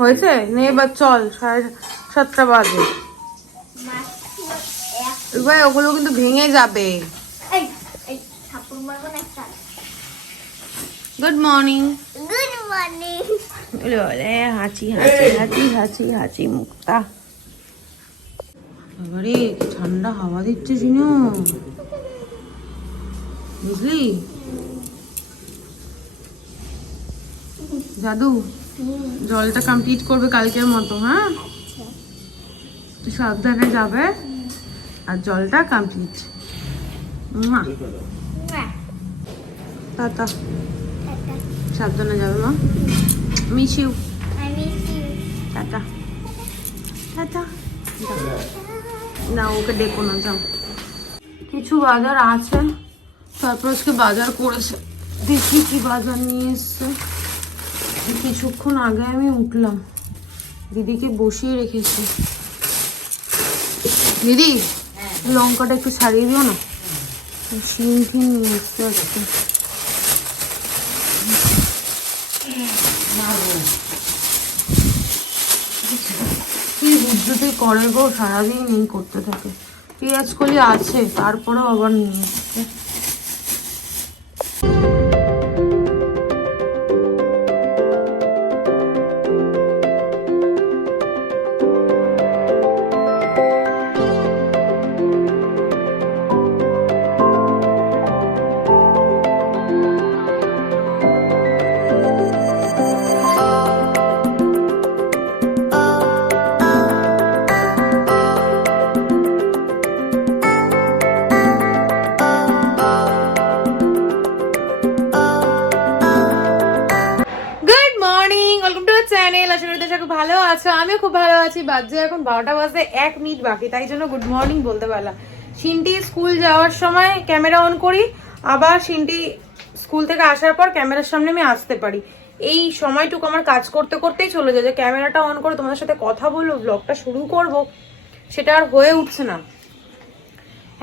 হয়েছে নে এবার চল, 7:30 বাজে। এবার ওগুলো কিন্তু ভেঙে যাবে। Good morning. Good morning. বলে হাঁচি হাঁচি হাঁচি হাঁচি হাঁচি মুক্তা। এবারে ঠান্ডা হাওয়া দিচ্ছে জিনু, বুঝলি? জাদু জলটা কমপ্লিট করবে কালকের মতো, হ্যাঁ? সাবধানে যাবে আর জলটা কমপ্লিট। টাটা, সাবধানে যাবে মা। Miss you. Tata tata. না ওকে ডেকো না, যাও। কিছু বাজার আছে, তারপর আজকে বাজার করেছে, দেখি কি বাজার নিয়ে এসছে। কিছুক্ষণ আগে আমি উঠলাম, দিদিকে বসিয়ে রেখেছি। দিদি লঙ্কাটা একটু ছাড়িয়ে দিও না, শিম ফিম নিয়ে এসছে আজকে। কি বুদ্ধি করে গো, সারাদিন এই করতে থাকে। পেঁয়াজ কলি আছে, তারপরেও আবার নিয়ে এসছে। ভালো আছো? আমিও খুব ভালো আছি। বাজে এখন 12টা বাজে 1 মিনিট বাকি, তাই জন্য গুড মর্নিং বলতে পারলাম। সিনটি স্কুল যাওয়ার সময় ক্যামেরা অন করি, আবার সিনটি স্কুল থেকে আসার পর ক্যামেরার সামনে আমি আসতে পারি। এই সময়টুকু আমার কাজ করতে করতেই চলে যায়, যে ক্যামেরাটা অন করে তোমাদের সাথে কথা বলবো, ব্লগটা শুরু করব, সেটা আর হয়ে উঠছে না।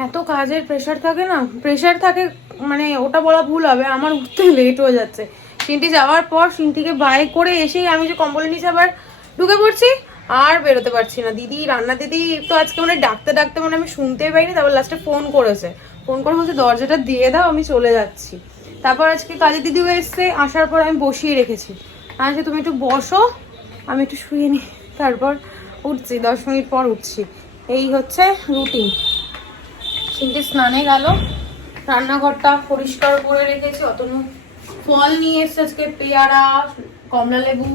এত কাজের প্রেশার থাকে না, প্রেশার থাকে মানে ওটা বলা ভুল হবে, আমার উঠতে লেট হয়ে যাচ্ছে। সিনটি যাওয়ার পর সিনটিকে বাই করে এসেই আমি যে কম্বলের নিচে আবার ঢুকে পড়ছি, আর বেরোতে পারছি না। দিদি, রান্না দিদি তো আজকে মানে ডাকতে ডাকতে মানে আমি শুনতেই পাইনি, তারপর লাস্টে ফোন করে বলছে দরজাটা দিয়ে দাও, আমি চলে যাচ্ছি। তারপর আজকে কাজের দিদিও এসছে, আসার পর আমি বসিয়ে রেখেছি, আজকে তুমি একটু বসো, আমি একটু শুয়ে নিই, তারপর উঠছি, 10 মিনিট পর উঠছি। এই হচ্ছে রুটিন। সিনটি স্নানে গেল, রান্নাঘরটা পরিষ্কার করে রেখেছি, অতনু ফল নিয়ে এসছে আজকে, পেয়ারা, কমলা লেবু,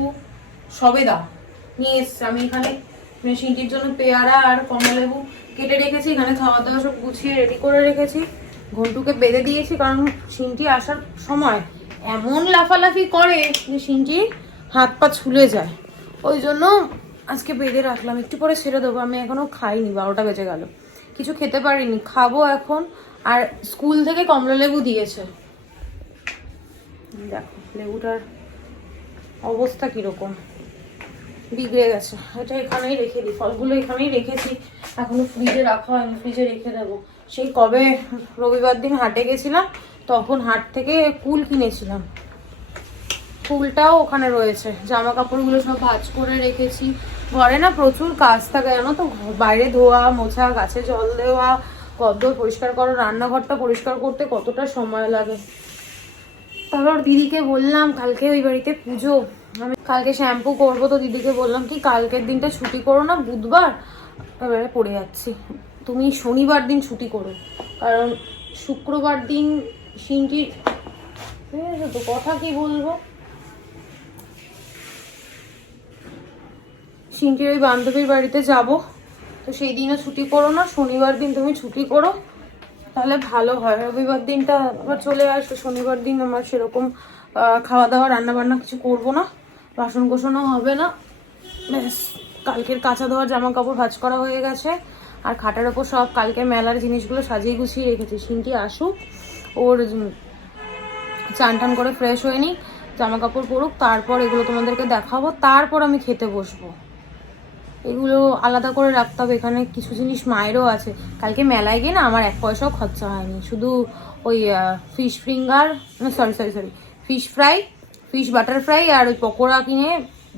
সবেদা নিয়ে এসছে। আমি এখানে সিনটির জন্য পেয়ারা আর কমলা লেবু কেটে রেখেছি, এখানে খাওয়া দাওয়া সব গুছিয়ে রেডি করে রেখেছি। ঘন্টুকে বেঁধে দিয়েছি, কারণ সিনটি আসার সময় এমন লাফালাফি করে যে সিনটির হাত পা ছুলে যায়, ওই জন্য আজকে বেঁধে রাখলাম। একটু পরে ছেড়ে দেবো, আমি এখনো খাইনি, 12টা বেজে গেল, কিছু খেতে পারিনি, খাবো এখন। আর স্কুল থেকে কমলা লেবু দিয়েছে, দেখো লেবুটার অবস্থা কিরকম, বিগড়ে গেছে। এটা এখানেই রেখে দিই, ফলগুলো এখানেই রেখেছি, এখনো ফ্রিজে রাখা হয়নি, ফ্রিজে রেখে দেবো। সেই কবে রবিবার দিন হাটে গেছিলাম, তখন হাট থেকে কুল কিনেছিলাম, কুলটাও ওখানে রয়েছে। জামা কাপড়গুলো সব ভাঁজ করে রেখেছি। ঘরে না প্রচুর কাজ থাকে জানো তো, বাইরে ধোয়া মোছা, গাছে জল দেওয়া, ঘর পরিষ্কার করো, রান্নাঘরটা পরিষ্কার করতে কতটা সময় লাগে। তারপর দিদিকে বললাম কালকে ওই বাড়িতে পুজো, আমি কালকে শ্যাম্পু করবো, তো দিদিকে বললাম কি কালকের দিনটা ছুটি করো না, বুধবার, এবারে পড়ে যাচ্ছি, তুমি শনিবার দিন ছুটি করো, কারণ শুক্রবার দিন সিনটির তো কথা কি বলবো, সিনটির ওই বান্ধবীর বাড়িতে যাব, তো সেই দিনও ছুটি করো না, শনিবার দিন তুমি ছুটি করো, তাহলে ভালো হয়। রবিবার দিনটা আবার চলে আসবে, শনিবার দিন আমার সেরকম খাওয়া দাওয়া রান্না বান্না কিছু করবো না, বাসন কোসনও হবে না, ব্যাস। কালকের কাঁচা ধোয়া জামা কাপড় ভাঁজ করা হয়ে গেছে, আর খাটের ওপর সব কালকে মেলার জিনিসগুলো সাজিয়ে গুছিয়ে রেখেছি। সিনটি আসুক, ওর চান টান করে ফ্রেশ হয়ে নিই, জামা কাপড় পরুক, তারপর এগুলো তোমাদেরকে দেখাবো, তারপর আমি খেতে বসবো। এগুলো আলাদা করে রাখতে হবে, এখানে কিছু জিনিস মায়েরও আছে। কালকে মেলায় গিয়ে না আমার 1 পয়সাও খরচা হয়নি, শুধু ওই fish finger, sorry fish fry, fish butter fry আর ওই পকোড়া কিনে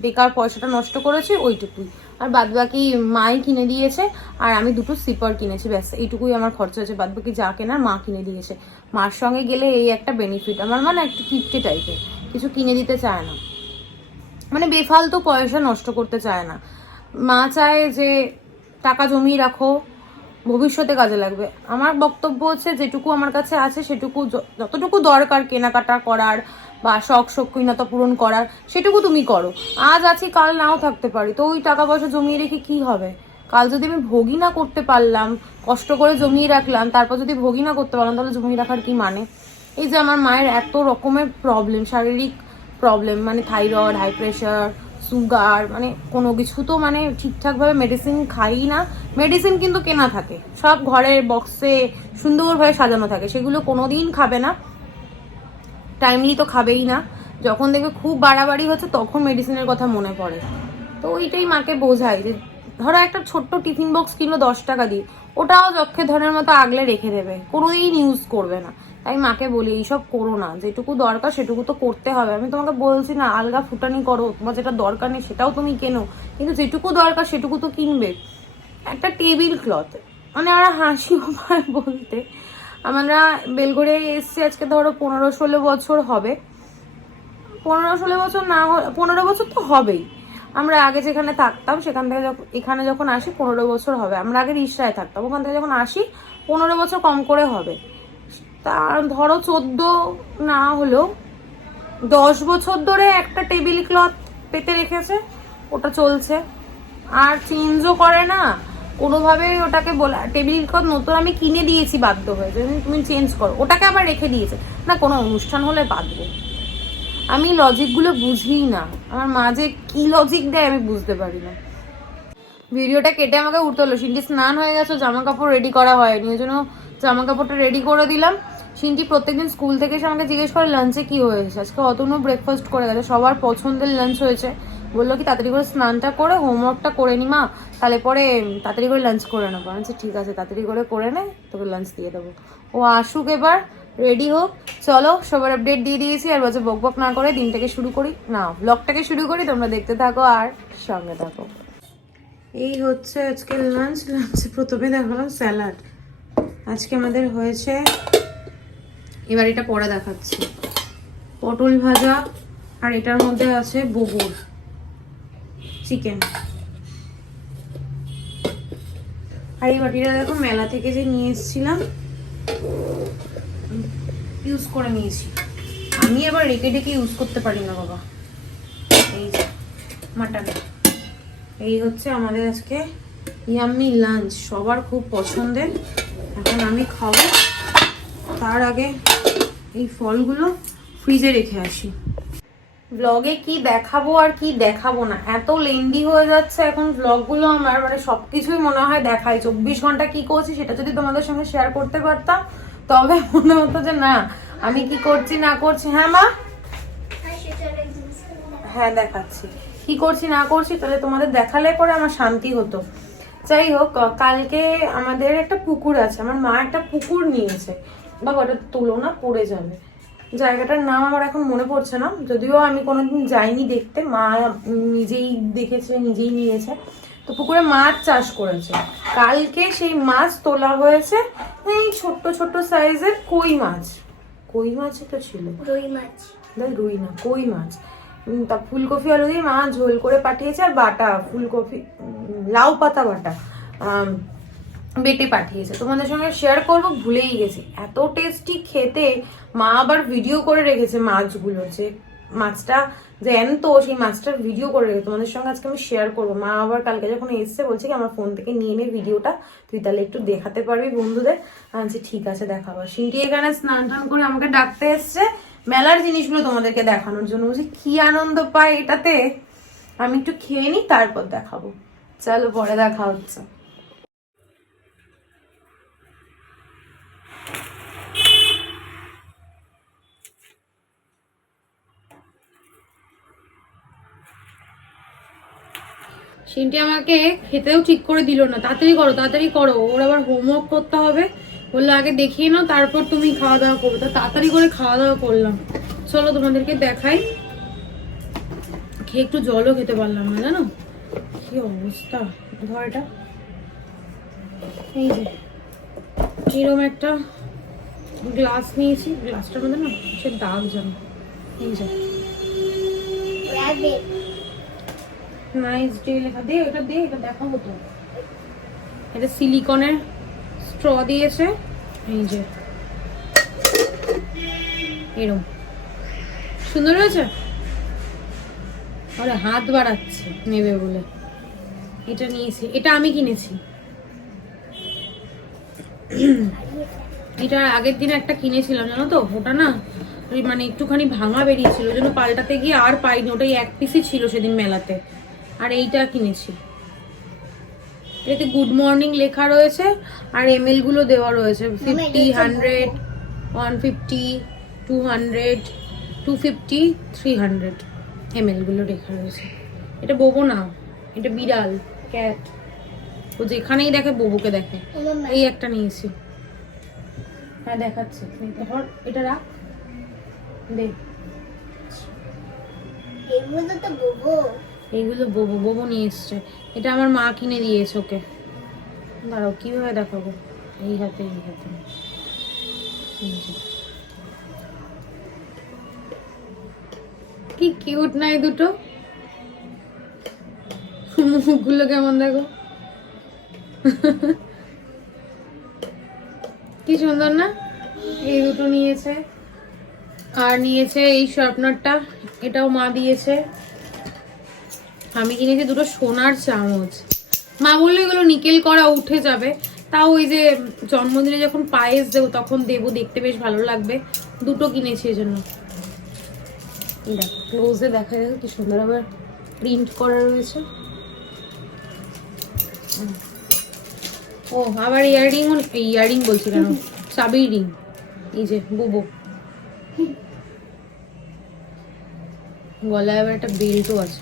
বেকার পয়সাটা নষ্ট করেছি ওইটুকুই। আর বাদবাকি মাই কিনে দিয়েছে, আর আমি দুটো স্লিপার কিনেছি, ব্যাস এইটুকুই আমার খরচা হয়েছে। বাদবাকি যা কেনার মা কিনে দিয়েছে। মার সঙ্গে গেলে এই একটা বেনিফিট, আমার মানে একটু কিপটে টাইপের, কিছু কিনে দিতে চায় না, মানে বেফালতু পয়সা নষ্ট করতে চায় না। মা চায় যে টাকা জমিয়ে রাখো, ভবিষ্যতে কাজে লাগবে। আমার বক্তব্য হচ্ছে যেটুকু আমার কাছে আছে সেটুকু, যতটুকু দরকার কেনাকাটা করার বা শৌখিনতা পূরণ করার, সেটুকু তুমি করো। আজ আছি কাল নাও থাকতে পারি, তো ওই টাকা পয়সা জমিয়ে রেখে কি হবে? কাল যদি আমি ভোগই না করতে পারলাম, কষ্ট করে জমিয়ে রাখলাম, তারপর যদি ভোগই না করতে পারলাম, তাহলে জমিয়ে রাখার কি মানে? এই যে আমার মায়ের এত রকমের প্রবলেম, শারীরিক প্রবলেম, মানে থাইরয়েড, হাই প্রেশার, সুগার, মানে কোনো কিছু তো মানে ঠিকঠাকভাবে মেডিসিন খাই না। মেডিসিন কিন্তু কেনা থাকে, সব ঘরের বক্সে সুন্দরভাবে সাজানো থাকে, সেগুলো কোনোদিন খাবে না, টাইমলি তো খাবেই না। যখন দেখবে খুব বাড়াবাড়ি হচ্ছে তখন মেডিসিনের কথা মনে পড়ে। তো ওইটাই মাকে বোঝাই যে ধরো একটা ছোট্ট টিফিন বক্স কিনলো 10 টাকা দিয়ে, ওটাও যক্ষে ধনের মতো আগলে রেখে দেবে, কোনোদিন ইউজ করবে না। তাই মাকে বলি এইসব করো না, যেটুকু দরকার সেটুকু তো করতে হবে। আমি তোমাকে বলছি না আলগা ফুটানি করো, তোমার যেটা দরকার নেই সেটাও তুমি কেনো, কিন্তু যেটুকু দরকার সেটুকু তো কিনবে। একটা টেবিল ক্লথ, মানে আমার হাসি পায় বলতে, আমরা বেলঘড়ে এসছি আজকে ধরো 15-16 বছর হবে, 15-16 বছর না, 15 বছর তো হবেই। আমরা আগে যেখানে থাকতাম সেখান থেকে এখানে যখন আসি 15 বছর হবে। আমরা আগে রিসরায় থাকতাম, ওখান থেকে যখন আসি 15 বছর কম করে হবে। তার ধরো 14 না হলেও 10 বছর ধরে একটা টেবিল ক্লথ পেতে রেখেছে, ওটা চলছে, আর চেঞ্জও করে না কোনোভাবে। ওটাকে বলা টেবিল ক্লথ নতুন আমি কিনে দিয়েছি বাধ্য হয়ে, যদি তুমি চেঞ্জ করো, ওটাকে আবার রেখে দিয়েছে না, কোনো অনুষ্ঠান হলে বাঁধবো। আমি লজিকগুলো বুঝিই না, আমার মা যে কি লজিক দেয় আমি বুঝতে পারি না। ভিডিওটা কেটে আমাকে উঠতে হলো। সিন্টি স্নান হয়ে গেছে, জামা কাপড় রেডি করা হয়নি, ওই জন্য জামা কাপড়টা রেডি করে দিলাম। সিন্টি প্রত্যেকদিন স্কুল থেকে এসে আমাকে জিজ্ঞেস করে লাঞ্চে কি হয়েছে। আজকে অতনু ব্রেকফাস্ট করে গেছে, সবার পছন্দের লাঞ্চ হয়েছে। বললো কি তাড়াতাড়ি করে স্নানটা করে হোমওয়ার্কটা করে নি মা, তাহলে পরে তাড়াতাড়ি করে লাঞ্চ করে নেবো। আচ্ছা ঠিক আছে, তাড়াতাড়ি করে নে, তোকে লাঞ্চ দিয়ে দেবো। ও আসুক এবার, রেডি হোক। চলো সবার আপডেট দিয়ে দিয়েছি, আর বাজে বকবক না করে দিনটাকে শুরু করি, না ব্লগটাকে শুরু করি। তোমরা দেখতে থাকো আর সঙ্গে থাকো। এই হচ্ছে আজকের লাঞ্চে প্রথমে দেখালাম স্যালাড। আজকে আমাদের হয়েছে, এবার এটা পরে দেখাচ্ছি, পটল ভাজা, আর এটার মধ্যে আছে বগুর চিকেন। আর এই বাটিটা দেখো মেলা থেকে যে নিয়ে এসেছিলাম, ইউজ করে নিয়েছি। আমি আবার রেখে রেখে ইউজ করতে পারি না বাবা। এই যে মাটন, এই হচ্ছে আমাদের আজকে ইয়াম্মি লাঞ্চ, সবার খুব পছন্দের। এখন আমি খাবো, তার আগে এই ফলগুলো ফ্রিজে রেখে আসি। ব্লগে কি দেখাবো আর কি দেখাবো না, এত লেন্দি হয়ে যাচ্ছে এখন ব্লগগুলো আমার, মানে সবকিছুই মনে হয় দেখাই। 24 ঘন্টা কি করছি সেটা যদি তোমাদের সঙ্গে শেয়ার করতে পারতাম তবে মনে হতো যে না আমি কি করছি না করছি। হ্যাঁ মা, হ্যাঁ দেখাচ্ছি কি করছি না করছি, তাহলে তোমাদের দেখালে পরে আমার শান্তি হতো। যাই হোক, কালকে আমাদের একটা পুকুর আছে, আমার মা একটা পুকুর নিয়েছে। বাবা ওটা তুলো না, পড়ে যাবে। জায়গাটার নাম আমার এখন মনে পড়ছে না, যদিও আমি কোনোদিন যাইনি দেখতে, মা নিজেই দেখেছে, নিজেই নিয়েছে। তো পুকুরে মাছ চাষ করেছে, কালকে সেই মাছ তোলা হয়েছে। এই ছোট্ট ছোট্ট সাইজের কই মাছ, কই মাছই তো ছিল, রুই মাছ, রুই না কই মাছ। তা ফুলকপি আলু দিয়ে মা ঝোল করে পাঠিয়েছে, আর বাটা ফুলকপি লাউ পাতা বাটা বেটে পাঠিয়েছে। তোমাদের সঙ্গে শেয়ার করবো, ভুলেই গেছি, এত টেস্টি খেতে। মা আবার ভিডিও করে রেখেছে মাছগুলো, যে মাছটা জ্যান্ত সেই মাছটার ভিডিও করে রেখেছে, তোমাদের সঙ্গে আজকে আমি শেয়ার করবো। মা আবার কালকে যখন এসছে বলছে কি আমার ফোন থেকে নিয়ে নে ভিডিওটা, তুই তাহলে একটু দেখাতে পারবি বন্ধুদের। আচ্ছা ঠিক আছে দেখাবো। সিন্টি এখানে স্নান টান করে আমাকে ডাকতে এসছে মেলার জিনিসগুলো তোমাদেরকে দেখানোর জন্য। বলছি কি আনন্দ পাই এটাতে, আমি একটু খেয়ে নিই তারপর দেখাবো। চলো পরে দেখা হচ্ছে। সিন্টি আমাকে খেতেও ঠিক করে দিল না, তাড়াতাড়ি করো তাড়াতাড়ি করো, ওর আবার হোমওয়ার্ক করতে হবে। বললো আগে দেখিয়ে নাও তারপর তুমি খাওয়া দাওয়া করবে, তো তাড়াতাড়ি করে খাওয়া দাওয়া করলাম। চলো তোমাদেরকে দেখাই খেয়ে একটু জলও খেতে পারলাম না, জানো কি অবস্থা। ধর এটা, এই যে এরকম একটা গ্লাস নিয়েছি, গ্লাসটার মধ্যে না সে দাগ জানো, এই যে নাইস ডে লেখা। দে এটা, দে এটা দেখাবো তো। এটা সিলিকনের স্ট্র দিয়েছে, এই যে এরকম সুন্দর হয়েছে। আরে হাত বাড়াচ্ছে নেবে বলে এটা নিয়েছি। এটা আমি কিনেছি। এটা আগের দিন একটা কিনেছিলাম জানো তো, ওটা না মানে একটুখানি ভাঙা বেরিয়েছিল, ওই জন্য পাল্টাতে গিয়ে আর পাইনি। ওটাই এক পিসই ছিল সেদিন মেলাতে। আর এইটা কিনেছি, এতে গুড মর্নিং লেখা রয়েছে আর এমএল গুলো দেওয়া রয়েছে 50, 100, 150, 200, 250, 300 এমএল গুলো লেখা রয়েছে। এটা বোবো না, এটা বিড়াল, ক্যাট। ও যেখানেই দেখে বোবোকে দেখে। এই একটা নিয়েছি, হ্যাঁ দেখাচ্ছে। এটা রাখ, দেখ এইগুলো বোবো, বোবো নিয়ে এসছে। এটা আমার মা কিনে দিয়েছে ওকে। দাঁড়াও কিভাবে দেখাবো, এই হাতে, এই হাতে। কি কিউট না এই দুটো, মুখগুলো কেমন দেখো, কি সুন্দর না। এই দুটো নিয়েছে। আর নিয়েছে এই শার্পনারটা, এটাও মা দিয়েছে। আমি কিনেছি দুটো সোনার চামচ। মা বললো এগুলো নিকেল করা, উঠে যাবে, তাও ওই যে জন্মদিনে যখন পায়েস দেবো তখন দেবো, দেখতে বেশ ভালো লাগবে। দুটো কিনেছি এই জন্য। দেখো ক্লোজে দেখা যাবে কি সুন্দর আবার প্রিন্ট করা রয়েছে। ও আবার ইয়াররিং, ইয়াররিং বলছি কেন, চাবির রিং। এই যে বোবো, গলায় আবার একটা বেল্টও আছে।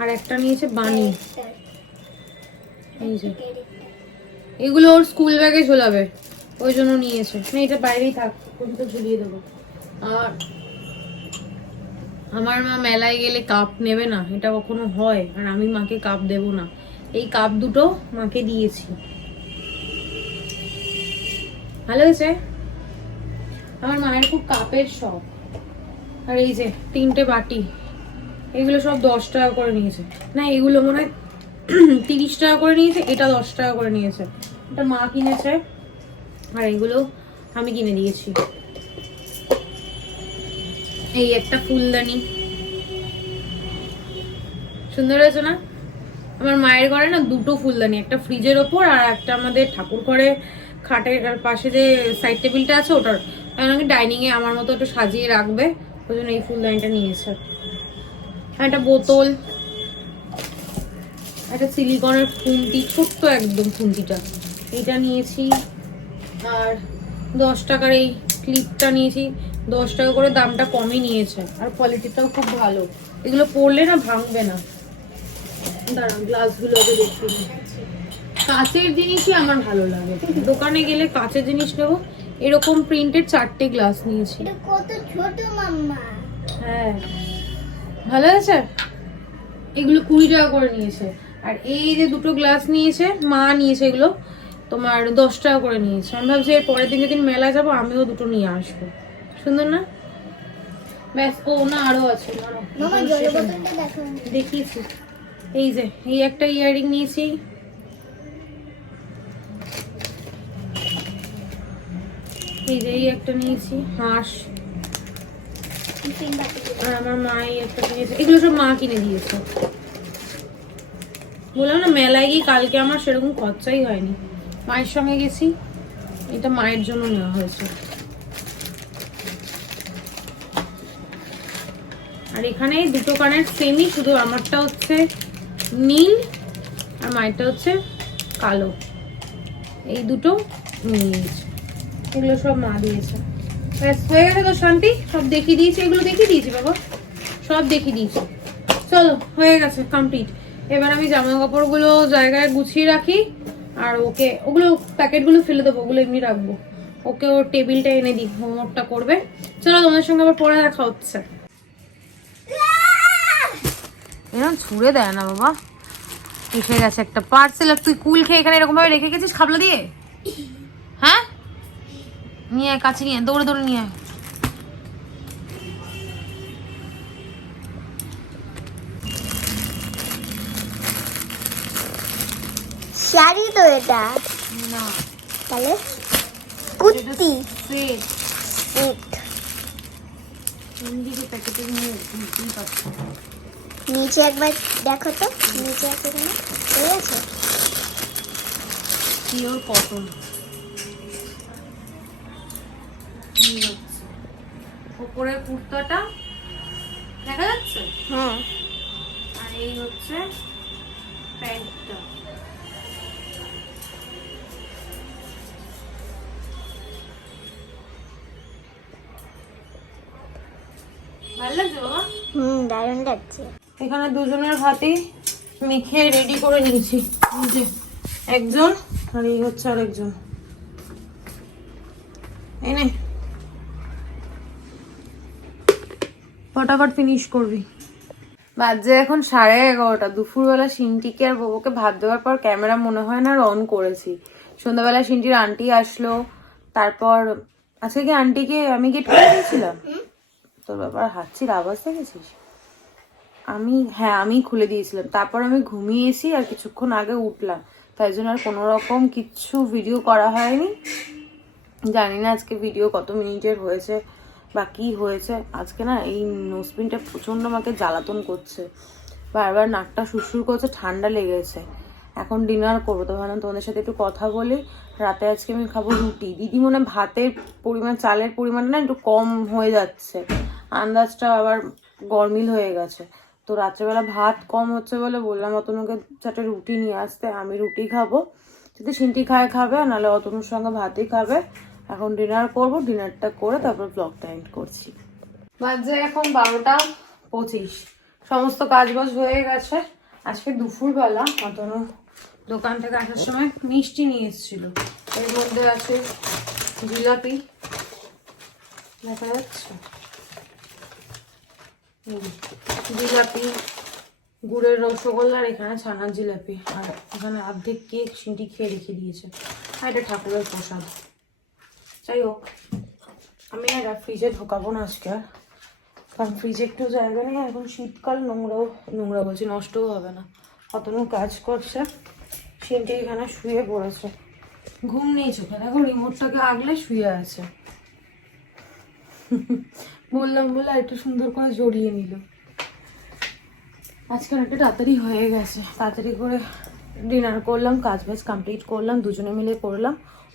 আর একটা নিয়েছে বানি, এই যে এগুলো ওর স্কুল ব্যাগে ঝোলাবে, ওই জন্য নিয়েছে। না এটা বাইরেই থাক, কোনটা ঝুলিয়ে দেবো। আর আমার মা মেলায় গেলে কাপ নেবে না, এটা কখনো হয়, আর আমি মাকে কাপ দেব না। এই কাপ দুটো মাকে দিয়েছি, ভালো হয়েছে। আমার মায়ের খুব কাপের শখ। আর এই যে 3টে বাটি, এগুলো সব 10 টাকা করে নিয়েছে। না এগুলো মনে হয় 30 টাকা করে নিয়েছে, এটা 10 টাকা করে নিয়েছে। এটা মা কিনেছে আর এগুলো আমি কিনে দিয়েছি। এই একটা ফুলদানি, সুন্দর হয়েছে না। আমার মায়ের ঘরে না দুটো ফুলদানি, একটা ফ্রিজের ওপর আর একটা আমাদের ঠাকুর ঘরে খাটের পাশে যে সাইড টেবিলটা আছে ওটার। কারণ আমি ডাইনিং এ আমার মতো একটু সাজিয়ে রাখবে, ওই জন্য এই ফুলদানিটা নিয়েছে। একটা বোতল, একটা সিলিকনের খুন্তি, ছোট্ট একদম খুন্তিটা, এটা নিয়েছি। আর 10 টাকার এই ক্লিপটা নিয়েছি, 10 টাকা করে, দামটা কমই নিয়েছে আর কোয়ালিটিটাও খুব ভালো। এগুলো পরলে না ভাঙবে না। দাঁড়ান গ্লাসগুলো আগে দেখিয়ে দিই। কাঁচের জিনিসই আমার ভালো লাগে, দোকানে গেলে কাঁচের জিনিস নেবো। এরকম প্রিন্টের 4টে গ্লাস নিয়েছি। কত ছোট মাম্মা। হ্যাঁ ভালো আছে। এগুলো 20 টাকা করে নিয়েছে। আর এই যে দুটো গ্লাস নিয়েছে মা, নিয়েছে এগুলো তোমার 10 টাকা করে নিয়েছে। আমি ভাবছি এর পরের দিন যেদিন মেলা যাবো আমিও দুটো নিয়ে আসবো। সুন্দর না? ব্যাস, ও না আরো আছে, দেখিয়েছি। এই যে এই একটা ইয়াররিং নিয়েছি, এই যে এই একটা নিয়েছি হাঁস। আর আমার মা এই একটা কিনেছে, এগুলো সব মা কিনে দিয়েছে। বললাম না মেলায় গিয়ে কালকে আমার সেরকম খরচাই হয়নি, মায়ের সঙ্গে গেছি। এটা মায়ের জন্য নেওয়া হয়েছে। আর এখানে দুটো কানের সেমই, শুধু আমারটা হচ্ছে নীল আর মায়েরটা হচ্ছে কালো। এই দুটো নিয়েছে, এগুলো সব মা দিয়েছে। ব্যাস হয়ে গেছে তো শান্তি, সব দেখিয়ে দিয়েছি। এগুলো দেখিয়ে দিয়েছি বাবা, সব দেখিয়ে দিয়েছি। চলো হয়ে গেছে কমপ্লিট। এবার আমি জামা কাপড়গুলো জায়গায় গুছিয়ে রাখি আর ওকে ওগুলো প্যাকেটগুলো ফেলে দেবো, ওগুলো এমনি রাখবো। ওকে ওর টেবিলটা এনে দিই, হোমওয়ার্কটা করবে। চলো তোমাদের সঙ্গে আবার পরে দেখা হচ্ছে। এরকম ছুঁড়ে দেয় না বাবা। এসে গেছে একটা পার্সেল, তুই কুল খেয়ে এখানে এরকম ভাবে রেখে গেছিস খাবলা দিয়ে? হ্যাঁ, নিয়ে আয়, কাছে নিয়ে আয়, দৌড়ে দৌড়ে নিয়ে আয়। শাড়ি তো এটা না, তাহলে কুর্তি সেট। সেট। ইন্ডিকে প্যাকেটে নিয়ে বুঝতেই পারছি। নিচে একবার দেখো তো, নিচে আছে কিনা। ঠিক আছে, পিওর কটন। উপরের কুর্তাটা দেখা যাচ্ছে, হ্যাঁ। আর এই হচ্ছে প্যান্টটা। ভালো লাগছে বাবা? দারুণ লাগছে। এখানে দুজনের ভাতই মেখে রেডি করে নিয়েছি। এই যে একজন, আর এই হচ্ছে আরেকজন। এই নে, ফটাফট ফিনিশ করবি। বাজে এখন 11:30। দুপুরবেলা সিনটিকে আর বাবুকে ভাত দেওয়ার পর ক্যামেরা মনে হয় না আর অন করেছি। সন্ধ্যাবেলা সিনটির আন্টি আসলো, তারপর আজকে কি আন্টিকে আমি গেট করে দিয়েছিলাম? তোর ব্যাপার হাঁচির আওয়াজ দেখেছিস? আমি খুলে দিয়েছিলাম। তারপর আমি ঘুমিয়েছি আর কিছুক্ষণ আগে উঠলাম, তাই জন্য আর কোনো রকম কিচ্ছু ভিডিও করা হয়নি। জানি না আজকে ভিডিও কত মিনিটের হয়েছে বা কি হয়েছে। আজকে না এই নোজপিনটা প্রচন্ড আমাকে জ্বালাতন করছে, বারবার নাকটা সুরসুর করছে, ঠান্ডা লেগেছে। এখন ডিনার করবো, তো ভাবলাম তোমাদের সাথে একটু কথা বলি। রাতে আজকে আমি খাবো রুটি। দিদি মনে ভাতের পরিমাণ, চালের পরিমাণটা না একটু কম হয়ে যাচ্ছে, আন্দাজটা আবার গরমিল হয়ে গেছে। তো রাত্রেবেলা ভাত কম হচ্ছে বলে বললাম অতনুকে 4টা রুটি নিয়ে আসতে। আমি রুটি খাবো, যদি সিনটি খাবে, আর নাহলে অতনুর সঙ্গে ভাতই খাবে। এখন ডিনার করব, ডিনারটা করে তারপর ব্লগটা এন্ড করছি। বাজে এখন 12:25। সমস্ত কাজবাজ হয়ে গেছে। আজকে দুপুরবেলা অতনু দোকান থেকে আসার সময় মিষ্টি নিয়ে এসেছিল। এর মধ্যে আছে জিলাপি, দেখা যাচ্ছে জিলাপি, গুড়ের রসগোল্লা, আর এখানে ছানার জিলাপি, আর এখানে অর্ধেক কেক সিনটি খেয়ে রেখে দিয়েছে। আর এটা ঠাকুরের প্রসাদ। যাই হোক, আমি আর ফ্রিজে ঢোকাবো না আজকে, কারণ ফ্রিজে একটু জায়গা নেই। এখন শীতকাল, নোংরা বলছি, নষ্টও হবে না। অতনু কাজ করছে, সিনটি এখানে শুয়ে পড়েছে, ঘুম নেই চোখে। দেখো রিমোটটাকে আগলে শুয়ে আছে। বললাম বলে একটু সুন্দর করে জড়িয়ে নিল। আজকে একটা তাড়াতাড়ি হয়ে গেছে, তাড়াতাড়ি করে ডিনার করলাম, কাজ বাজ কমপ্লিট করলাম, দুজনে মিলে করলাম,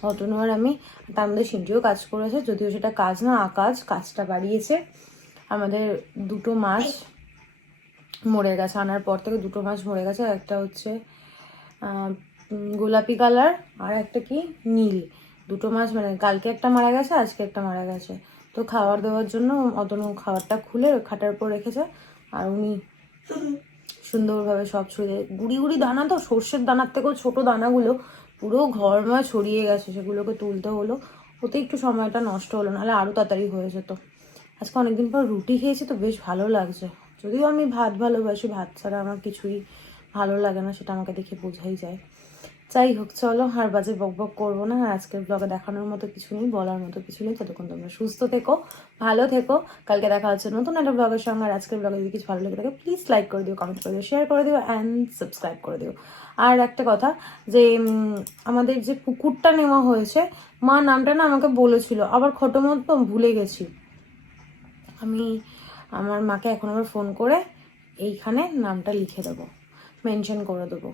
অতনু আর আমি। তার মধ্যে সিনটিও কাজ করেছে, যদিও সেটা কাজ না, কাজটা বাড়িয়েছে। আমাদের 2টো মাছ মরে গেছে, আনার পর থেকে 2টো মাছ মরে গেছে। একটা হচ্ছে গোলাপি কালার, আর একটা কি নীল। 2টো মাছ, মানে কালকে একটা মারা গেছে, আজকে একটা মারা গেছে। তো খাবার দেওয়ার জন্য অতনু খাবারটা খুলে খাটার উপর রেখেছে, আর উনি সুন্দরভাবে সব ছড়িয়ে, গুড়ি গুড়ি দানা তো, সর্ষের দানার থেকেও ছোট দানাগুলো পুরো ঘরময় ছড়িয়ে গেছে, সেগুলোকে তুলতে হলো। ওতে একটু সময়টা নষ্ট হলো, নাহলে আরও তাড়াতাড়ি হয়ে যেত। আজকে অনেকদিন পর রুটি খেয়েছি তো বেশ ভালো লাগছে। যদিও আমি ভাত ভালোবাসি, ভাত ছাড়া আমার কিছুই ভালো লাগে না, সেটা আমাকে দেখে বোঝাই যায়। যাই হোক, চলো আর বাজে বকবক করবো না। আর আজকের ব্লগে দেখানোর মতো কিছু নেই, বলার মতো কিছু নেই। ততক্ষণ তোমরা সুস্থ থেকো, ভালো থেকো। কালকে দেখা হচ্ছে নতুন একটা ব্লগের সঙ্গে। আর আজকের ব্লগে যদি কিছু ভালো লেগে থাকে প্লিজ লাইক করে দিও, কমেন্ট করে দিও, শেয়ার করে দিও অ্যান্ড সাবস্ক্রাইব করে দিও। আর একটা কথা, যে আমাদের যে পুকুরটা নেওয়া হয়েছে, মা নামটা না আমাকে বলেছিল, আবার খটোমত ভুলে গেছি। আমি আমার মাকে এখন আবার ফোন করে এইখানে নামটা লিখে দেবো, মেনশন করে দেবো।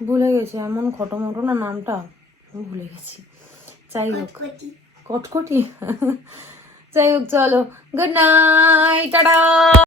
ভুলে গেছি, এমন খটোমটো না নামটা, ভুলে গেছি। যাই হোক, কটকটি। যাই হোক, চলো, গুড নাইট, টাটা।